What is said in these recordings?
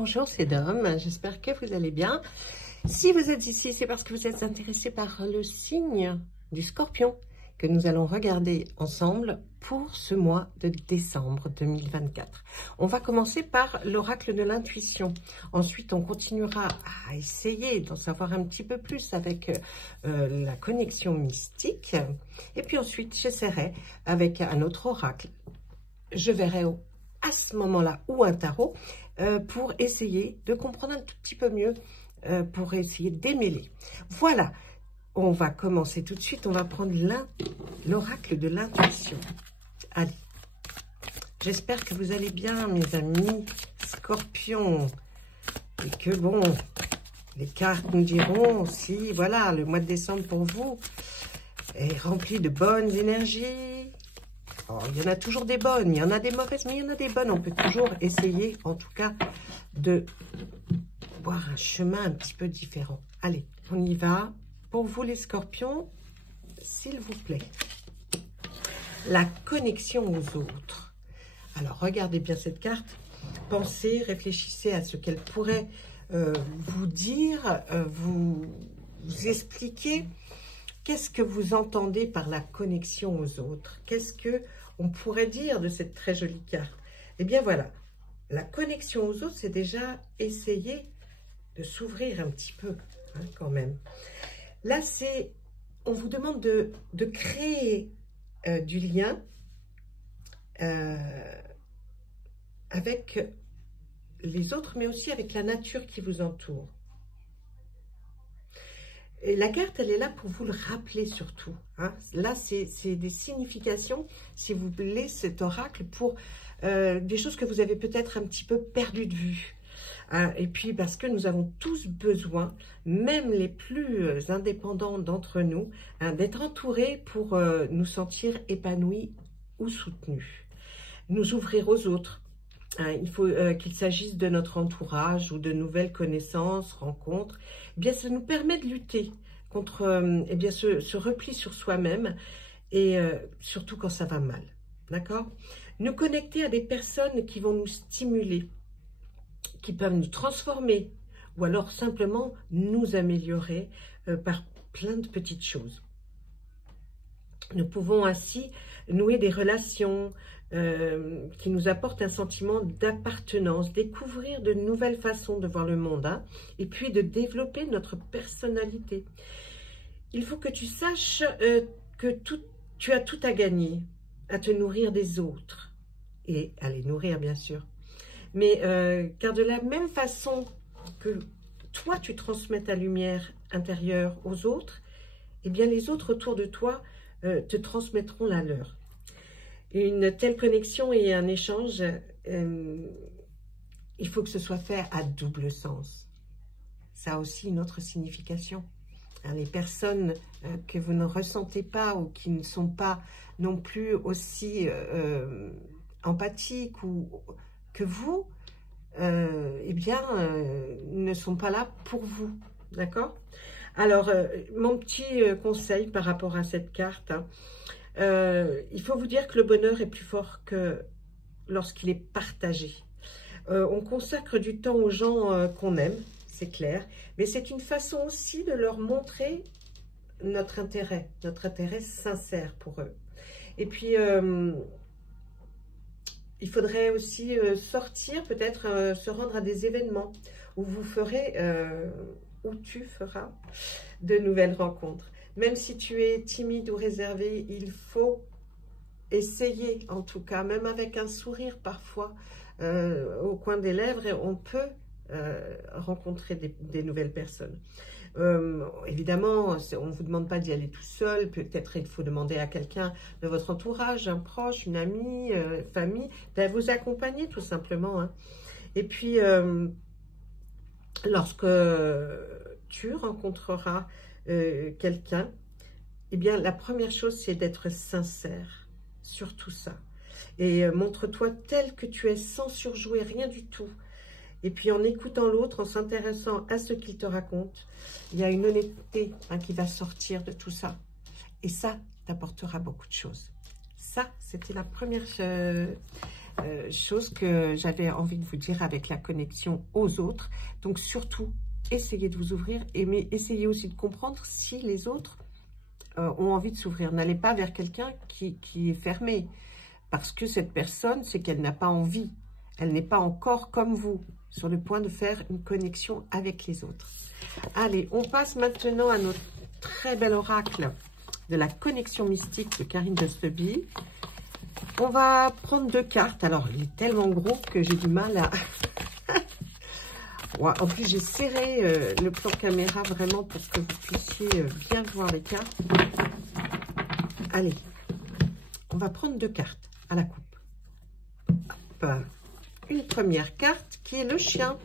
bonjour, c'est Dom. J'espère que vous allez bien. Si vous êtes ici, c'est parce que vous êtes intéressé par le signe du Scorpion que nous allons regarder ensemble pour ce mois de décembre 2024. On va commencer par l'oracle de l'intuition. Ensuite, on continuera à essayer d'en savoir un petit peu plus avec la connexion mystique. Et puis ensuite, j'essaierai avec un autre oracle. Je verrai à ce moment-là ou un tarot pour essayer de comprendre un tout petit peu mieux, pour essayer de démêler. Voilà, on va commencer tout de suite. On va prendre l'oracle de l'intuition. Allez, j'espère que vous allez bien, mes amis Scorpions, et que bon, les cartes nous diront si, voilà, le mois de décembre pour vous est rempli de bonnes énergies. Alors, il y en a toujours des bonnes, il y en a des mauvaises, mais il y en a des bonnes. On peut toujours essayer, en tout cas, de voir un chemin un petit peu différent. Allez, on y va. Pour vous, les Scorpions, s'il vous plaît, la connexion aux autres. Alors, regardez bien cette carte. Pensez, réfléchissez à ce qu'elle pourrait vous dire, vous expliquer. Qu'est-ce que vous entendez par la connexion aux autres? Qu'est-ce que on pourrait dire de cette très jolie carte? Eh bien voilà, la connexion aux autres, c'est déjà essayer de s'ouvrir un petit peu, hein, quand même. Là, on vous demande de créer du lien avec les autres, mais aussi avec la nature qui vous entoure. Et la carte, elle est là pour vous le rappeler surtout. Hein. Là, c'est des significations, si vous voulez, cet oracle, pour des choses que vous avez peut-être un petit peu perdues de vue. Hein. Et puis, parce que nous avons tous besoin, même les plus indépendants d'entre nous, hein, d'être entourés pour nous sentir épanouis ou soutenus. Nous ouvrir aux autres. Hein, il faut qu'il s'agisse de notre entourage ou de nouvelles connaissances, rencontres. Eh bien, ça nous permet de lutter contre eh bien, ce repli sur soi-même et surtout quand ça va mal. D'accord? Nous connecter à des personnes qui vont nous stimuler, qui peuvent nous transformer ou alors simplement nous améliorer par plein de petites choses. Nous pouvons ainsi nouer des relations qui nous apportent un sentiment d'appartenance, découvrir de nouvelles façons de voir le monde, hein, et puis de développer notre personnalité. Il faut que tu saches que tu as tout à gagner, à te nourrir des autres, et à les nourrir bien sûr. Mais car de la même façon que toi tu transmets ta lumière intérieure aux autres, eh bien les autres autour de toi te transmettront la leur. Une telle connexion et un échange, il faut que ce soit fait à double sens. Ça a aussi une autre signification. Hein, les personnes que vous ne ressentez pas ou qui ne sont pas non plus aussi empathiques que vous, eh bien, ne sont pas là pour vous. D'accord ? Alors, mon petit conseil par rapport à cette carte, hein, il faut vous dire que le bonheur est plus fort que lorsqu'il est partagé. On consacre du temps aux gens qu'on aime, c'est clair, mais c'est une façon aussi de leur montrer notre intérêt sincère pour eux. Et puis, il faudrait aussi sortir, peut-être se rendre à des événements où vous ferez, où tu feras de nouvelles rencontres. Même si tu es timide ou réservé, il faut essayer, en tout cas, même avec un sourire parfois au coin des lèvres, et on peut rencontrer des nouvelles personnes. Évidemment, on ne vous demande pas d'y aller tout seul, peut-être il faut demander à quelqu'un de votre entourage, un proche, une amie, famille, de vous accompagner tout simplement. Hein. Et puis, lorsque tu rencontreras quelqu'un, eh bien, la première chose, c'est d'être sincère sur tout ça. Et montre-toi tel que tu es, sans surjouer, rien du tout. Et puis, en écoutant l'autre, en s'intéressant à ce qu'il te raconte, il y a une honnêteté, hein, qui va sortir de tout ça. Et ça t'apportera beaucoup de choses. Ça, c'était la première chose que j'avais envie de vous dire avec la connexion aux autres. Donc surtout, essayez de vous ouvrir, mais essayez aussi de comprendre si les autres ont envie de s'ouvrir. N'allez pas vers quelqu'un qui est fermé, parce que cette personne, c'est qu'elle n'a pas envie. Elle n'est pas encore comme vous, sur le point de faire une connexion avec les autres. Allez, on passe maintenant à notre très bel oracle de la connexion mystique de Karine Dosteby. On va prendre 2 cartes. Alors, il est tellement gros que j'ai du mal à... Ouais, en plus, j'ai serré le plan caméra vraiment pour que vous puissiez bien voir les cartes. Allez, on va prendre 2 cartes à la coupe. Hop. Une première carte qui est le chien.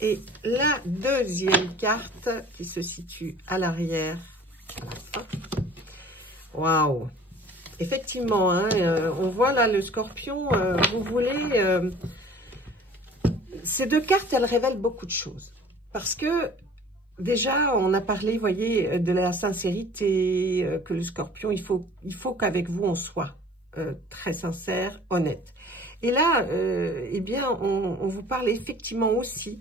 Et la deuxième carte qui se situe à l'arrière, à la fin. Waouh! Effectivement, hein, on voit là le scorpion, vous voulez... ces 2 cartes, elles révèlent beaucoup de choses. Parce que, déjà, on a parlé, vous voyez, de la sincérité, que le scorpion, il faut qu'avec vous, on soit très sincère, honnête. Et là, eh bien, on vous parle effectivement aussi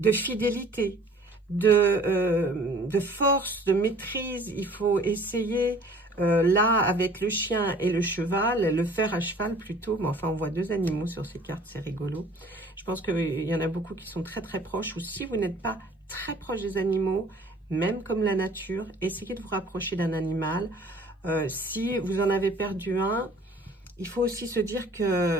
de fidélité, de force, de maîtrise. Il faut essayer... là, avec le chien et le cheval, le fer à cheval plutôt, mais enfin, on voit 2 animaux sur ces cartes, c'est rigolo. Je pense qu'il y en a beaucoup qui sont très très proches, ou si vous n'êtes pas très proche des animaux, même comme la nature, essayez de vous rapprocher d'un animal. Si vous en avez perdu un, il faut aussi se dire que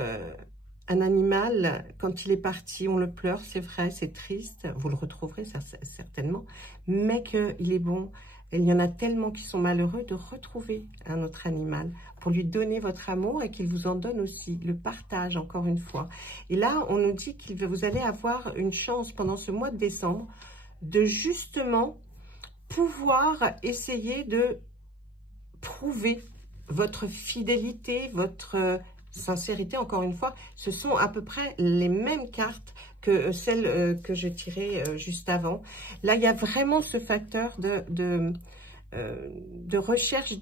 un animal, quand il est parti, on le pleure, c'est vrai, c'est triste, vous le retrouverez ça, certainement, mais qu'il est bon. Il y en a tellement qui sont malheureux de retrouver un autre animal pour lui donner votre amour et qu'il vous en donne aussi, le partage encore une fois. Et là, on nous dit que vous allez avoir une chance pendant ce mois de décembre de justement pouvoir essayer de prouver votre fidélité, votre sincérité. Encore une fois, ce sont à peu près les mêmes cartes que celle que je tirais juste avant. Là, il y a vraiment ce facteur de recherche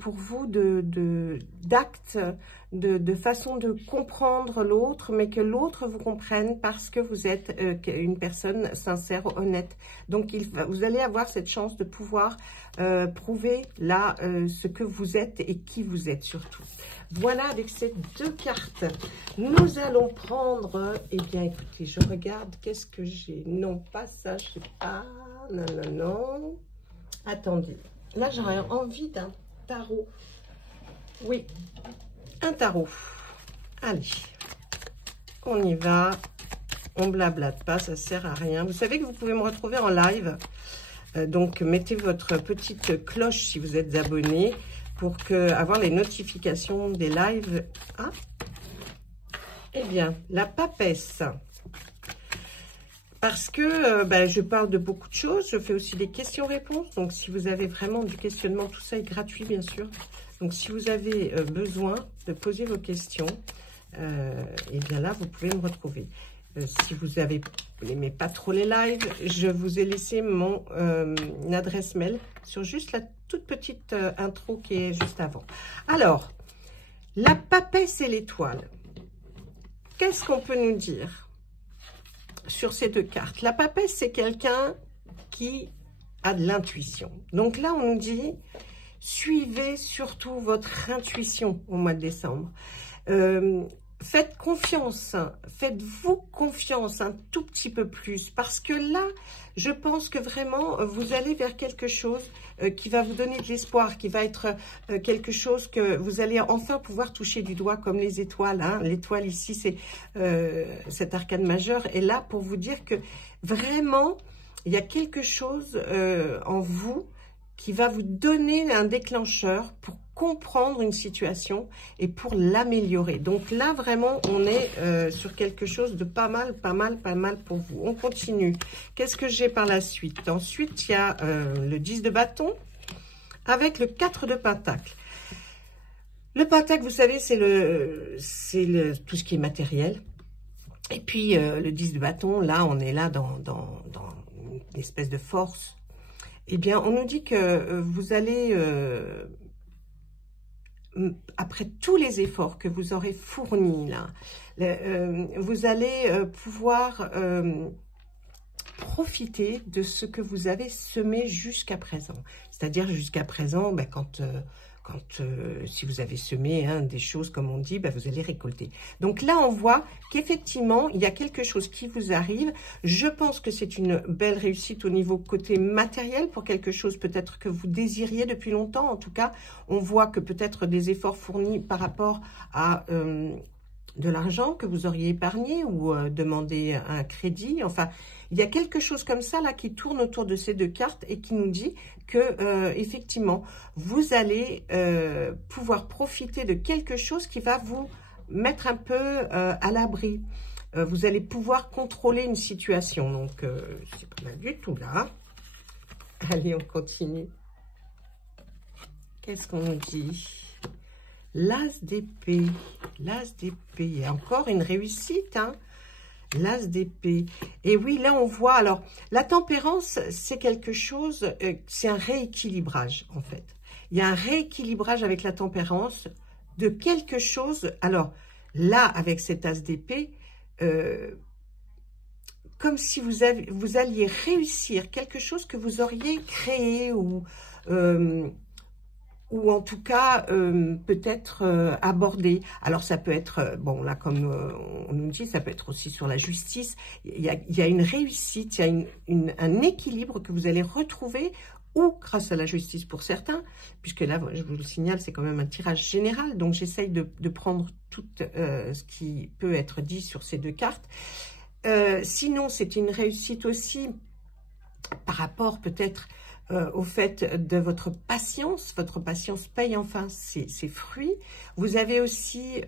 pour vous d'actes, de façon de comprendre l'autre, mais que l'autre vous comprenne parce que vous êtes une personne sincère, honnête. Donc, vous allez avoir cette chance de pouvoir prouver là ce que vous êtes et qui vous êtes surtout. Voilà, avec ces 2 cartes, nous allons prendre, eh bien, écoutez, je regarde, qu'est-ce que j'ai? Non, pas ça, je sais pas, non, non, non. Attendez, là, j'aurais envie d'un tarot. Oui, un tarot. Allez, on y va. On blablate pas, ça sert à rien. Vous savez que vous pouvez me retrouver en live. Donc, mettez votre petite cloche si vous êtes abonné pour avoir les notifications des lives. Ah, eh bien, la papesse. Parce que je parle de beaucoup de choses. Je fais aussi des questions-réponses. Donc, si vous avez vraiment du questionnement, tout ça est gratuit, bien sûr. Donc, si vous avez besoin de poser vos questions, eh bien là, vous pouvez me retrouver. Si vous n'aimez pas trop les lives, je vous ai laissé mon adresse mail sur juste la toute petite intro qui est juste avant. Alors, la papesse et l'étoile. Qu'est-ce qu'on peut nous dire sur ces 2 cartes? La papesse, c'est quelqu'un qui a de l'intuition. Donc là, on nous dit, suivez surtout votre intuition au mois de décembre. Faites confiance, faites-vous confiance un tout petit peu plus, parce que là, je pense que vraiment, vous allez vers quelque chose qui va vous donner de l'espoir, qui va être quelque chose que vous allez enfin pouvoir toucher du doigt, comme les étoiles. Hein. L'étoile ici, c'est cet arcane majeur, est là pour vous dire que vraiment, il y a quelque chose en vous qui va vous donner un déclencheur pour comprendre une situation et pour l'améliorer. Donc là, vraiment, on est sur quelque chose de pas mal pour vous. On continue. Qu'est-ce que j'ai par la suite? Ensuite, il y a le 10 de bâton avec le 4 de pentacle. Le pentacle, vous savez, c'est tout ce qui est matériel. Et puis, le 10 de bâton, là, on est là dans une espèce de force. Eh bien, on nous dit que vous allez après tous les efforts que vous aurez fournis, là, vous allez pouvoir profiter de ce que vous avez semé jusqu'à présent. C'est-à-dire jusqu'à présent, ben, si vous avez semé des choses, comme on dit, ben, vous allez récolter. Donc là, on voit qu'effectivement, il y a quelque chose qui vous arrive. Je pense que c'est une belle réussite au niveau côté matériel pour quelque chose peut-être que vous désiriez depuis longtemps. En tout cas, on voit que peut-être des efforts fournis par rapport à de l'argent que vous auriez épargné ou demandé un crédit. Enfin, il y a quelque chose comme ça là qui tourne autour de ces deux cartes et qui nous dit que effectivement, vous allez pouvoir profiter de quelque chose qui va vous mettre un peu à l'abri. Vous allez pouvoir contrôler une situation. Donc, c'est pas mal du tout là. Allez, on continue. Qu'est-ce qu'on nous dit ? L'as d'épée, l'as d'épée, il y a encore une réussite, hein, l'as d'épée. Et oui, là on voit, alors, la tempérance, c'est quelque chose, c'est un rééquilibrage, en fait. Il y a un rééquilibrage avec la tempérance de quelque chose, alors, là, avec cet as d'épée, comme si vous alliez réussir quelque chose que vous auriez créé ou en tout cas peut-être abordé. Alors ça peut être, bon là comme on nous dit, ça peut être aussi sur la justice. Il y a une réussite, il y a un équilibre que vous allez retrouver ou grâce à la justice pour certains, puisque là, je vous le signale, c'est quand même un tirage général, donc j'essaye de prendre tout ce qui peut être dit sur ces deux cartes. Sinon, c'est une réussite aussi par rapport peut-être au fait de votre patience paye enfin ses fruits. Vous avez aussi,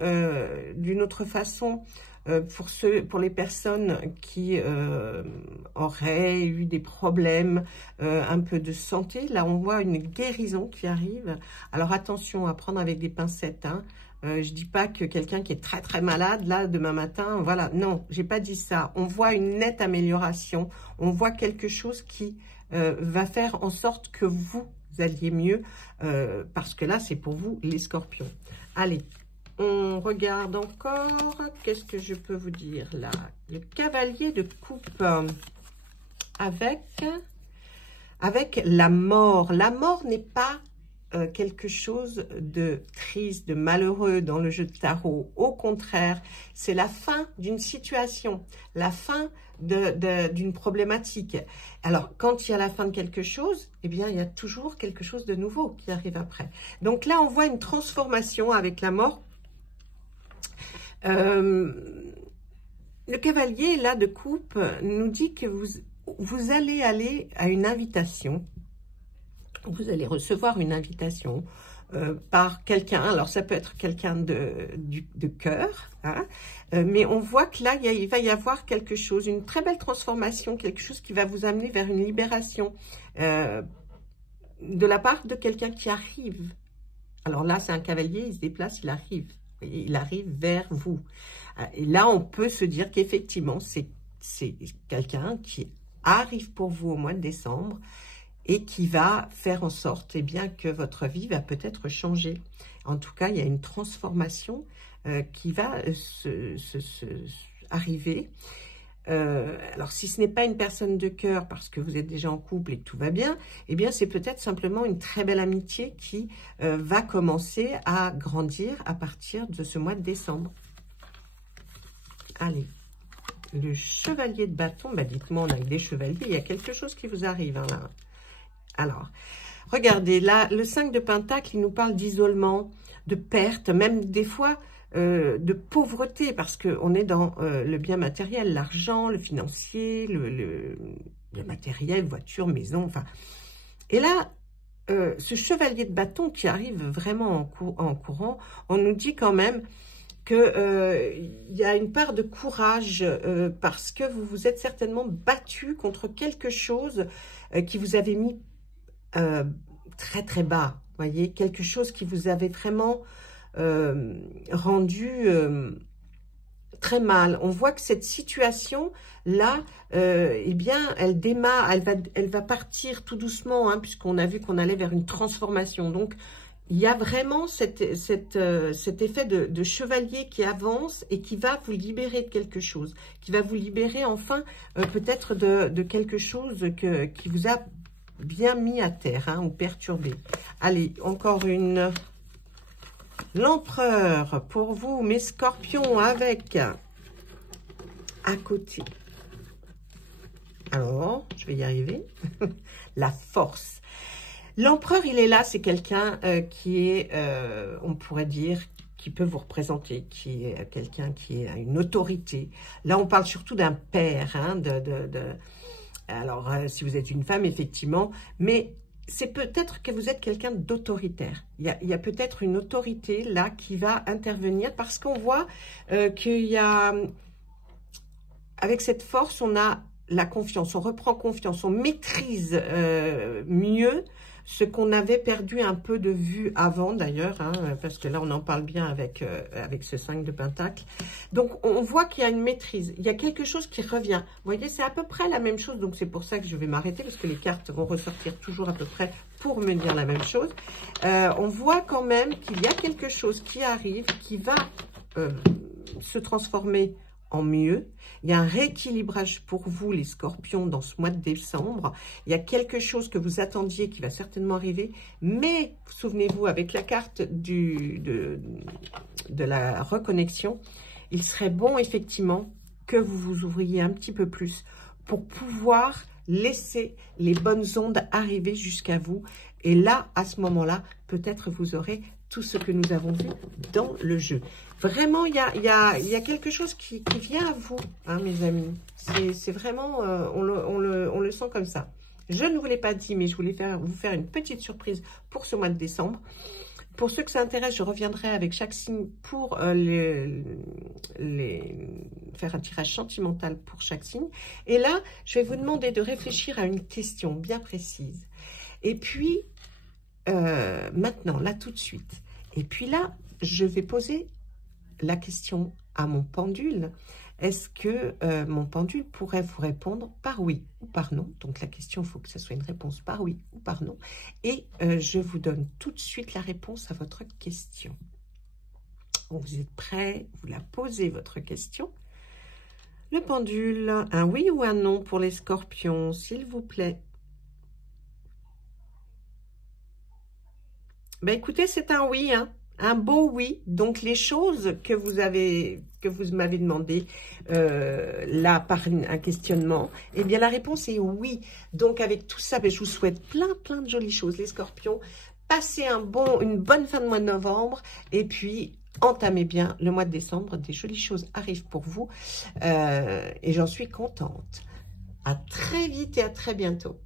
d'une autre façon, pour les personnes qui auraient eu des problèmes un peu de santé, là on voit une guérison qui arrive. Alors attention à prendre avec des pincettes, hein. Je dis pas que quelqu'un qui est très très malade, là, demain matin, voilà, non, j'ai pas dit ça. On voit une nette amélioration, on voit quelque chose qui va faire en sorte que vous alliez mieux, parce que là, c'est pour vous, les scorpions. Allez, on regarde encore, qu'est-ce que je peux vous dire là? Le cavalier de coupe, avec la mort. La mort n'est pas quelque chose de triste, de malheureux dans le jeu de tarot. Au contraire, c'est la fin d'une situation, la fin d'une problématique. Alors, quand il y a la fin de quelque chose, eh bien, il y a toujours quelque chose de nouveau qui arrive après. Donc là, on voit une transformation avec la mort. Le cavalier, là, de coupe, nous dit que vous allez aller à une invitation. Vous allez recevoir une invitation par quelqu'un. Alors, ça peut être quelqu'un de cœur, hein, mais on voit que là, il va y avoir quelque chose, une très belle transformation, quelque chose qui va vous amener vers une libération de la part de quelqu'un qui arrive. Alors là, c'est un cavalier, il se déplace, il arrive vers vous. Et là, on peut se dire qu'effectivement, c'est quelqu'un qui arrive pour vous au mois de décembre, et qui va faire en sorte bien, que votre vie va peut-être changer. En tout cas, il y a une transformation qui va arriver. Alors, si ce n'est pas une personne de cœur, parce que vous êtes déjà en couple et que tout va bien, eh bien, c'est peut-être simplement une très belle amitié qui va commencer à grandir à partir de ce mois de décembre. Allez. Le chevalier de bâton, bah dites-moi, on a des chevaliers, il y a quelque chose qui vous arrive, hein, là. Alors, regardez, là, le 5 de Pentacle, il nous parle d'isolement, de perte, même des fois de pauvreté, parce qu'on est dans le bien matériel, l'argent, le financier, le matériel, voiture, maison, enfin. Et là, ce chevalier de bâton qui arrive vraiment en courant, on nous dit quand même qu'il y a une part de courage parce que vous vous êtes certainement battu contre quelque chose qui vous avait mis très très bas, voyez, quelque chose qui vous avait vraiment rendu très mal. On voit que cette situation là, eh bien, elle démarre, elle va partir tout doucement, hein, puisqu'on a vu qu'on allait vers une transformation. Donc, il y a vraiment cet effet de chevalier qui avance et qui va vous libérer de quelque chose, qui va vous libérer enfin peut-être de quelque chose qui vous a bien mis à terre, hein, ou perturbé. Allez, encore une. L'empereur pour vous, mes scorpions, avec à côté. Alors, je vais y arriver. La force. L'empereur, il est là, c'est quelqu'un qui est, on pourrait dire, qui peut vous représenter, qui est quelqu'un qui a une autorité. Là, on parle surtout d'un père, hein, alors, si vous êtes une femme, effectivement, mais c'est peut-être que vous êtes quelqu'un d'autoritaire. Il y a peut-être une autorité là qui va intervenir parce qu'on voit qu'il y a, avec cette force, on a la confiance, on reprend confiance, on maîtrise mieux ce qu'on avait perdu un peu de vue avant d'ailleurs, hein, parce que là on en parle bien avec ce 5 de Pentacle. Donc on voit qu'il y a une maîtrise, il y a quelque chose qui revient. Vous voyez, c'est à peu près la même chose, donc c'est pour ça que je vais m'arrêter, parce que les cartes vont ressortir toujours à peu près pour me dire la même chose. On voit quand même qu'il y a quelque chose qui arrive, qui va se transformer en mieux. Il y a un rééquilibrage pour vous, les scorpions, dans ce mois de décembre. Il y a quelque chose que vous attendiez qui va certainement arriver. Mais, souvenez-vous, avec la carte de la reconnexion, il serait bon, effectivement, que vous vous ouvriez un petit peu plus pour pouvoir laisser les bonnes ondes arriver jusqu'à vous. Et là, à ce moment-là, peut-être vous aurez tout ce que nous avons vu dans le jeu. Vraiment, il y a quelque chose qui vient à vous, hein, mes amis. C'est vraiment, on le sent comme ça. Je ne vous l'ai pas dit, mais je voulais vous faire une petite surprise pour ce mois de décembre. Pour ceux que ça intéresse, je reviendrai avec chaque signe pour faire un tirage sentimental pour chaque signe. Et là, je vais vous demander de réfléchir à une question bien précise. Et puis, maintenant, là, tout de suite. Et puis là, je vais poser la question à mon pendule. Est-ce que mon pendule pourrait vous répondre par oui ou par non? Donc la question, il faut que ce soit une réponse par oui ou par non. Et je vous donne tout de suite la réponse à votre question. Donc, vous êtes prêts? Vous la posez, votre question. Le pendule, un oui ou un non pour les scorpions, s'il vous plaît. Ben écoutez, c'est un oui, hein. Un beau oui. Donc, les choses que vous m'avez demandé là par un questionnement, eh bien, la réponse est oui. Donc, avec tout ça, ben, je vous souhaite plein de jolies choses, les scorpions. Passez une bonne fin de mois de novembre et puis entamez bien le mois de décembre. Des jolies choses arrivent pour vous et j'en suis contente. À très vite et à très bientôt.